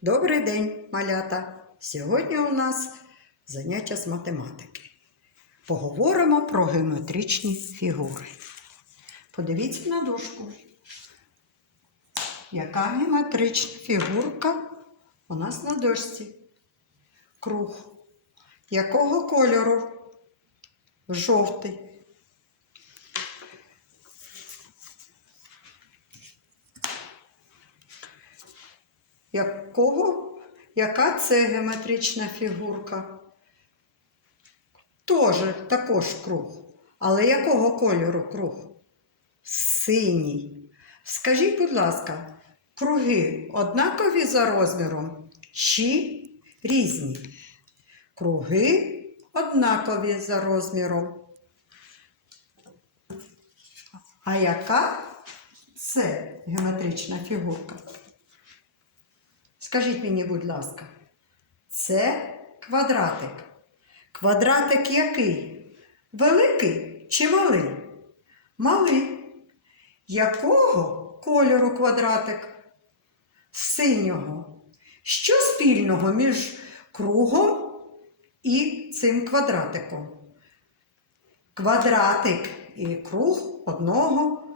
Добрий день, малята! Сьогодні у нас заняття з математики. Поговоримо про геометричні фігури. Подивіться на дошку. Яка геометрична фігурка у нас на дошці? Круг. Якого кольору? Жовтий. Якого? Яка це геометрична фігурка? Тоже також круг. Але якого кольору круг? Синій. Скажіть, будь ласка, круги однакові за розміром чи різні? Круги однакові за розміром. А яка це геометрична фігурка? Скажіть мені, будь ласка, це квадратик. Квадратик який? Великий чи малий? Малий. Якого кольору квадратик? Синього. Що спільного між кругом і цим квадратиком? Квадратик і круг одного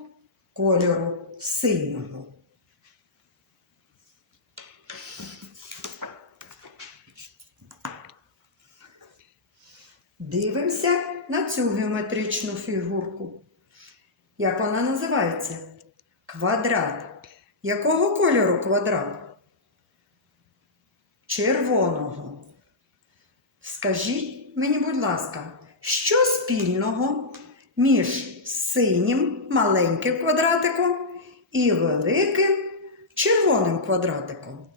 кольору синього. Дивимося на цю геометричну фігурку. Як вона називається? Квадрат. Якого кольору квадрат? Червоного. Скажіть мені, будь ласка, що спільного між синім маленьким квадратиком і великим червоним квадратиком?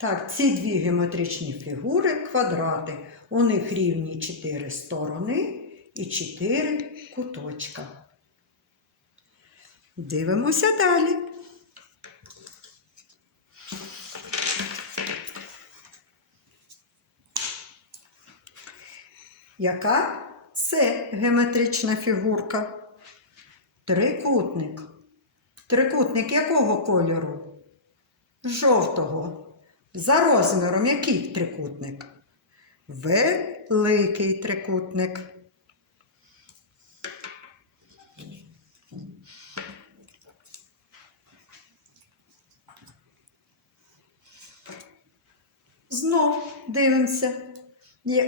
Так, ці дві геометричні фігури квадрати. У них рівні 4 сторони і 4 куточка. Дивимося далі. Яка це геометрична фігурка? Трикутник. Трикутник якого кольору? Жовтого. За розміром який трикутник? Великий трикутник. Знов дивимося,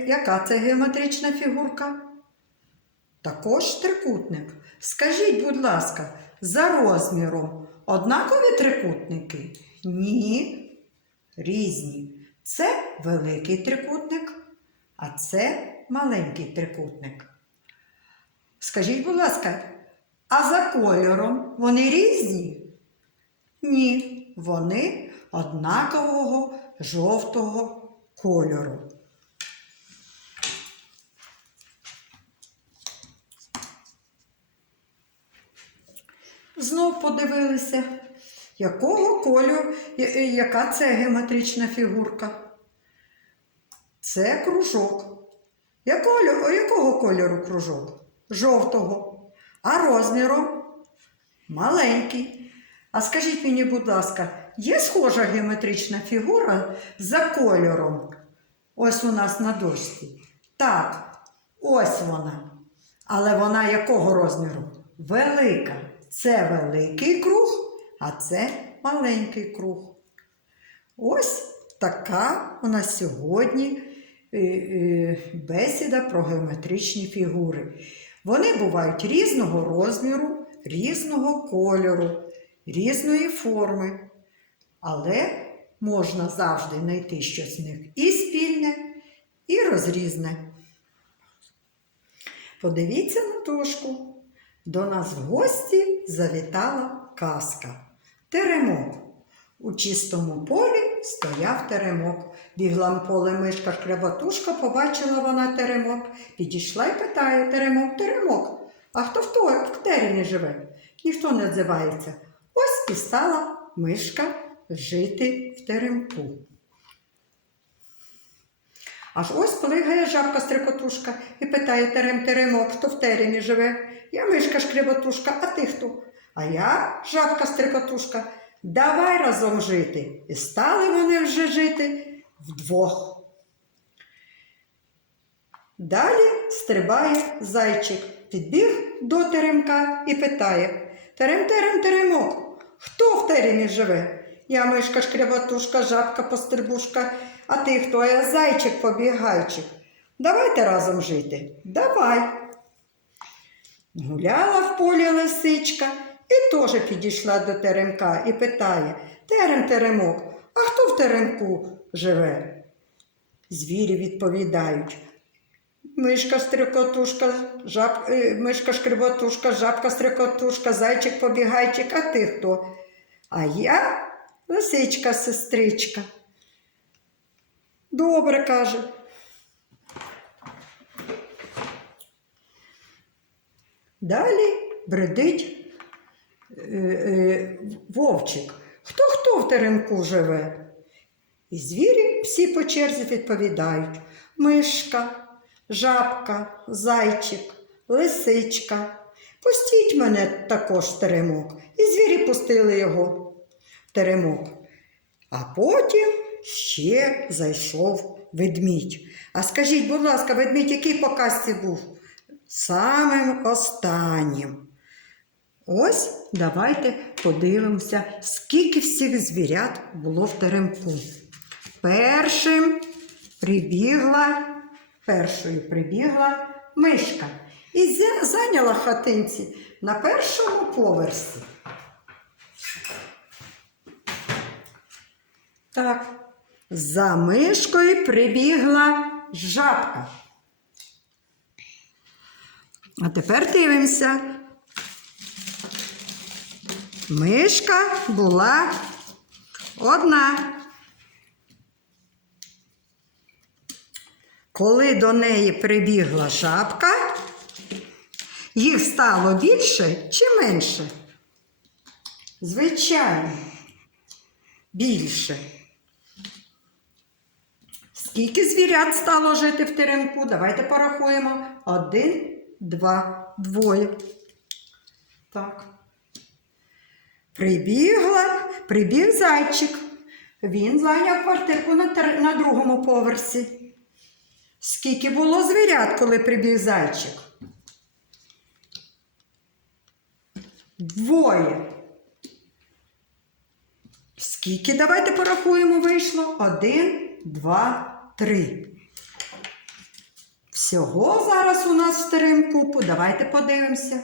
яка це геометрична фігурка? Також трикутник. Скажіть, будь ласка, за розміром однакові трикутники? Ні. Різні. Це великий трикутник, а це маленький трикутник. Скажіть, будь ласка, а за кольором вони різні? Ні, вони однакового жовтого кольору. Знов подивилися, якого кольору, е, яка це геометрична фігурка? Це кружок. Якого, якого кольору кружок? Жовтого. А розміром? Маленький. А скажіть мені, будь ласка, є схожа геометрична фігура за кольором? Ось у нас на дошці. Так, ось вона. Але вона якого розміру? Велика. Це великий круг, а це маленький круг. Ось така у нас сьогодні е, е, бесіда про геометричні фігури. Вони бувають різного розміру, різного кольору, різної форми. Але можна завжди знайти щось з них і спільне, і розрізне. Подивіться на дошку. До нас в гості завітала казка. Теремок. У чистому полі стояв теремок. Бігла поле мишка шкребатушка, побачила вона теремок. Підійшла й питає теремок, теремок. А хто в, то, в терені живе? Ніхто не відзивається. Ось і стала мишка жити в теремку. Аж ось плигає жабка стрикотушка і питає терем теремок, хто в терені живе. Я мишка шкребатушка, а ти хто? А я жабка стрикотушка. Давай разом жити. І стали вони вже жити вдвох. Далі стрибає зайчик, підбіг до теремка і питає Терем, терем, теремок, хто в теремі живе? Я мишка, шкрябатушка, жабка, пострибушка, а ти хто? Я зайчик побігайчик. Давайте разом жити. Давай. Гуляла в полі лисичка і теж підійшла до теремка і питає Терем, теремок, а хто в теремку живе? Звірі відповідають. Мишка стрикотушка, жаб, е, мишка шкреботушка, жабка стрикотушка, зайчик побігайчик, а ти хто? А я лисичка сестричка. Добре, каже. Далі бредить вовчик. Хто хто в теремку живе? І звірі всі по черзі відповідають: мишка, жабка, зайчик, лисичка. Пустіть мене також в теремок. І звірі пустили його в теремок. А потім ще зайшов ведмідь. А скажіть, будь ласка, ведмідь який по казці був? Самим останнім. Ось давайте подивимося, скільки всіх звірят було в теремку. Першим прибігла, першою прибігла мишка і зайняла хатинці на першому поверсі. Так, за мишкою прибігла жабка. А тепер дивимося. Мишка була одна. Коли до неї прибігла жабка, їх стало більше чи менше? Звичайно, більше. Скільки звірят стало жити в теремку? Давайте порахуємо. Один, два, двоє. Так. Прибігла, прибіг зайчик. Він зайняв квартирку на, тер- на другому поверсі. Скільки було звірят, коли прибіг зайчик? Двоє. Скільки давайте порахуємо вийшло? Один, два, три. Всього зараз у нас в теремку. Давайте подивимося.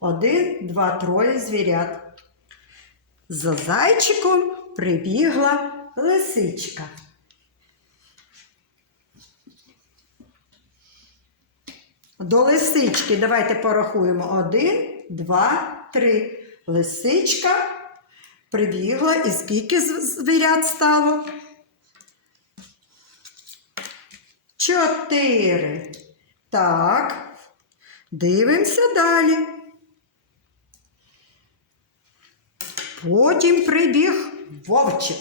Один, два, троє звірят. За зайчиком прибігла лисичка. До лисички давайте порахуємо. Один, два, три. Лисичка прибігла і скільки звірят стало? Чотири. Так. Дивимося далі. Потім прибіг вовчик.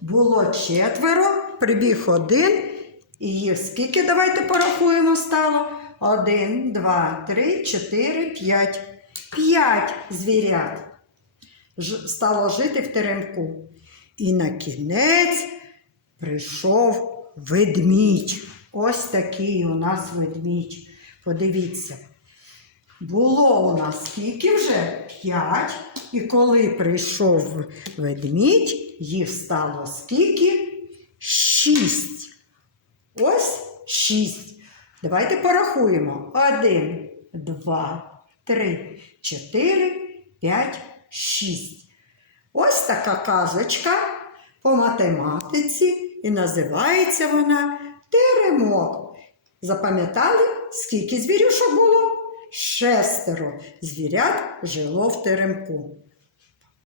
Було четверо, прибіг один, і їх скільки давайте порахуємо стало? Один, два, три, чотири, п'ять. П'ять звірят стало жити в теремку. І на кінець прийшов ведмідь. Ось такий у нас ведмідь. Подивіться. Було у нас скільки вже? П'ять. І коли прийшов ведмідь, їх стало скільки? Шість. Ось шість. Давайте порахуємо. Один, два, три, чотири, п'ять, шість. Ось така казочка по математиці і називається вона Теремок. Запам'ятали, скільки звірюшок було? Шестеро звірят жило в теремку.